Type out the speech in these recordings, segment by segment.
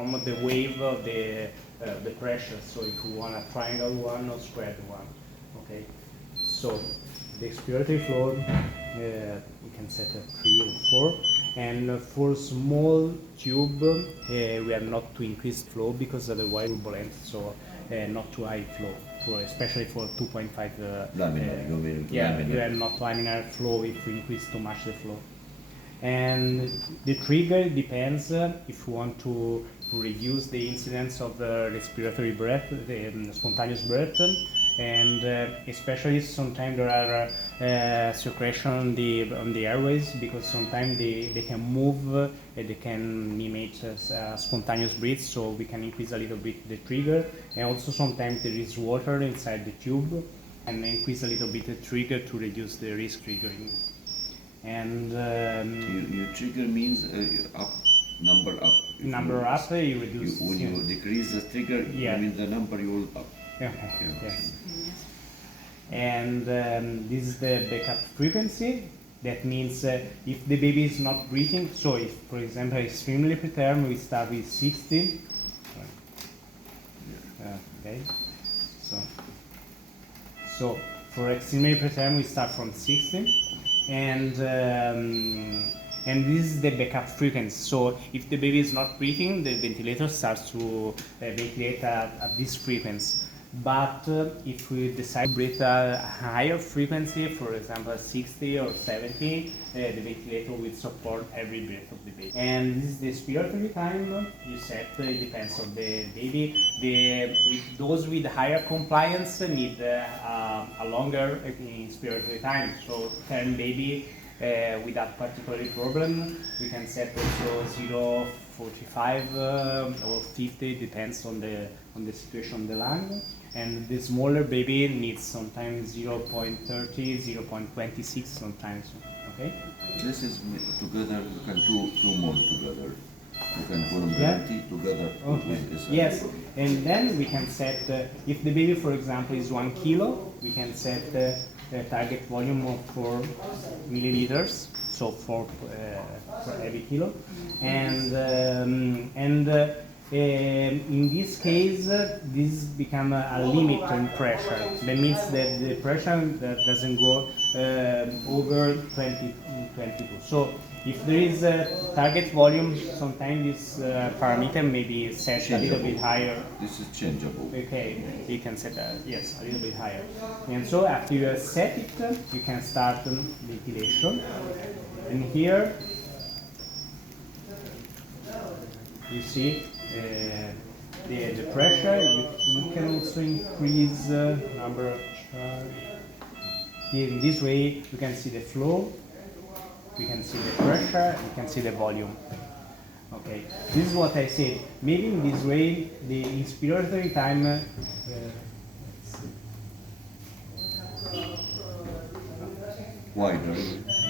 from the wave of the pressure. So if you want a triangle one or squared one, okay. So the expiratory flow, we can set a 3 or 4, and for small tube, we are not to increase flow because otherwise turbulent, so not too high flow, especially for 2.5. We are not laminar flow if we increase too much the flow. And the trigger depends if you want to reduce the incidence of the respiratory breath, the spontaneous breath, and especially sometimes there are secretion on the airways, because sometimes they can move, they can mimic spontaneous breath, so we can increase a little bit the trigger. And also sometimes there is water inside the tube, and increase a little bit the trigger to reduce the risk triggering. And your trigger means up, number up. Number up, you reduce. When you decrease the trigger, yeah. You mean the number you will up. Okay. Yes. And this is the backup frequency. That means if the baby is not breathing, so if, for example, extremely preterm, we start with 60. Okay. So for extremely preterm, we start from 60. And this is the backup frequency. So if the baby is not breathing, the ventilator starts to ventilate at this frequency. But if we decide to breathe a higher frequency, for example 60 or 70, the ventilator will support every breath of the baby. And this is the expiratory time you set. It depends on the baby. Those with higher compliance need a longer expiratory time. So 10 baby with that particular problem, we can set also 0.45 or 50, depends on the situation of the lung. And the smaller baby needs sometimes 0.30, 0.26 sometimes. Okay. This is together. You can do two more together. You can put them together. Okay. Yes, and then we can set if the baby, for example, is 1 kilo, we can set a target volume of 4 milliliters, so 4 for every kilo, and in this case, this become a limit on pressure. That means that the pressure doesn't go over 22. So if there is a target volume, sometimes this parameter may be set a little bit higher. This is changeable. Okay, you can set a little bit higher. And so after you set it, you can start ventilation. And here you see the pressure. You can also increase number of charge. Here in this way you can see the flow, we can see the pressure, you can see the volume. Okay, this is what I said. Maybe in this way the inspiratory time wider.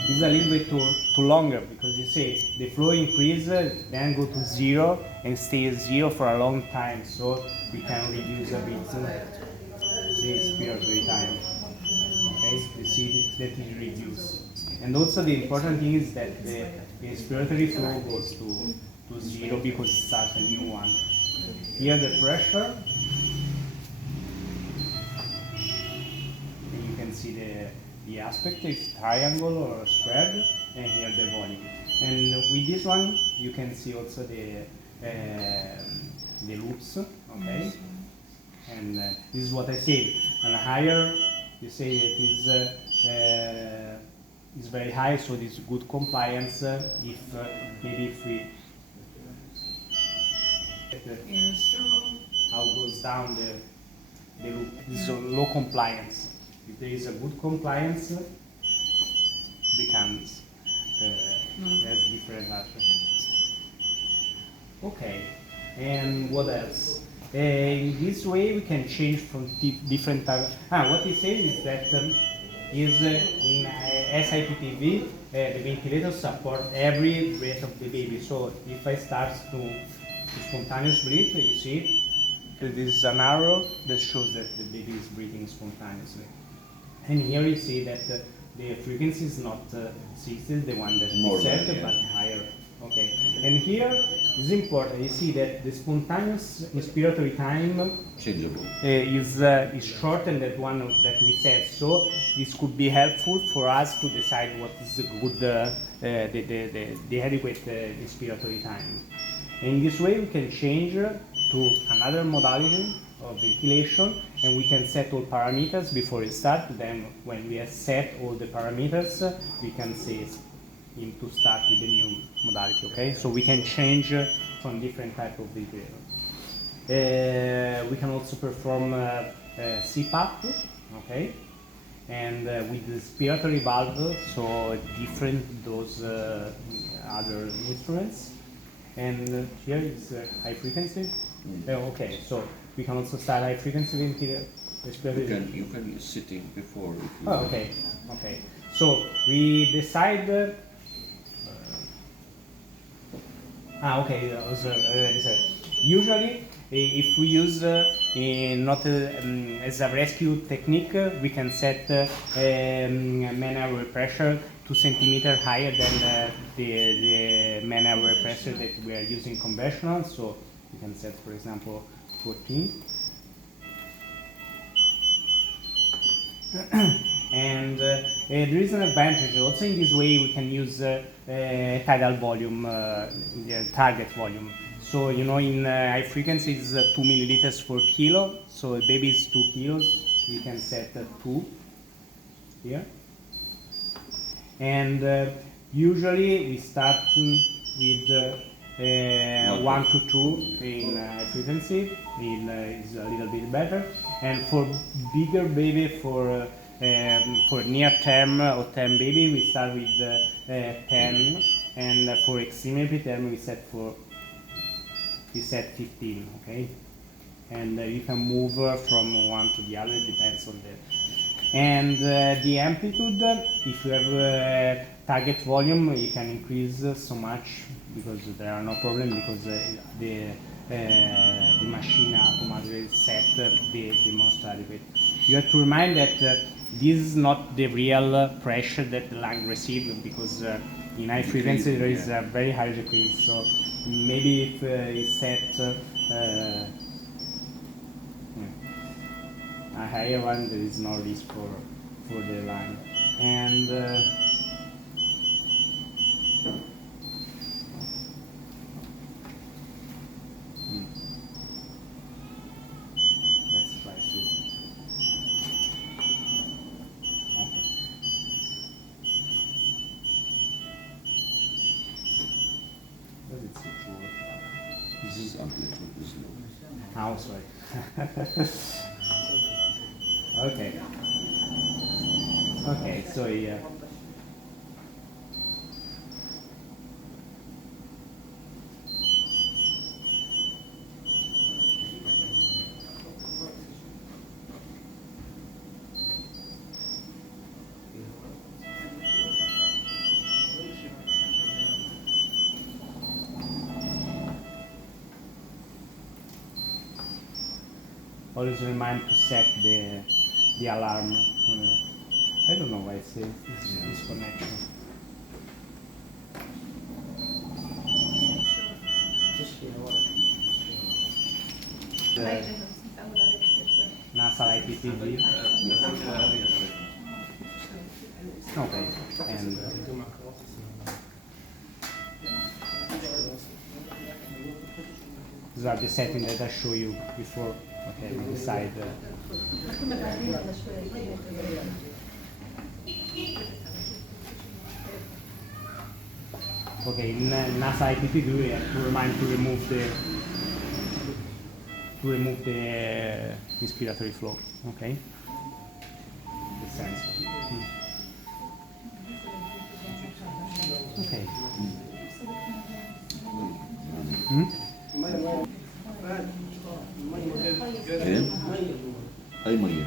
Is a little bit too longer, because you say the flow increase, then go to 0 and stay at 0 for a long time, so we can reduce a bit the expiratory time. Okay, you see that is reduced. And also the important thing is that the expiratory flow goes to 0 because it starts a new one. Here the pressure, and you can see the aspect is triangle or squared, and here the volume. And with this one you can see also the loops, okay? And this is what I said. And higher, you say that is very high, so this is good compliance. Maybe if we how goes down the loop, this is low compliance. If there is a good compliance, becomes has different action. Okay, and what else? In this way we can change from different types. What he says is that in SIPTV, the ventilator support every breath of the baby. So if I start to spontaneous breathe, you see, this is an arrow that shows that the baby is breathing spontaneously. And here you see that the frequency is not 60, the one that we set, but higher. Okay, and here is important. You see that the spontaneous inspiratory time Changeable. is shorter than that one that we said. So this could be helpful for us to decide what is a good, the adequate inspiratory time. In this way, we can change to another modality of ventilation, and we can set all parameters before we start. Then, when we have set all the parameters, we can say to start with the new modality. Okay, so we can change from different type of ventilator. We can also perform CPAP. Okay, and with the respiratory valve, so different those other instruments. And here is high frequency. Okay, so we can also start high frequency ventilator. You can be sitting before if you Oh, okay, okay. So we decide. Okay. Usually, if we use not as a rescue technique, we can set main airway pressure 2 centimeters higher than the main airway pressure that we are using conventional. So we can set, for example, 14. And there is an advantage also in this way. We can use tidal volume, target volume. So you know, in high frequency it's 2 milliliters per kilo. So a baby is 2 kilos. We can set 2 here. And usually we start with 1 to 2 in high frequency. Is a little bit better. And for bigger baby, for near term or term baby, we start with 10, and for extremely term we set 15. Okay, and you can move from one to the other. It depends on the the amplitude. If you have target volume, you can increase so much because there are no problem, because the machine automatically set the most adequate. You have to remind that this is not the real pressure that the lung receives, because in high frequency there is a very high decrease. So maybe if it's set a higher one, there is no risk for the lung. And let's try to. Okay. Does it switch over? This is amplitude is low. Oh, sorry. Okay. Okay, so yeah. Always remind to set the alarm. I don't know why it says this connection. NASA IPTV. Okay, and these are the settings that I showed you before. Okay, we decide. Okay, in NASA IPTV we have to remind to remove the inspiratory flow. Okay, the sensor. Okay. ايه؟ اي ميه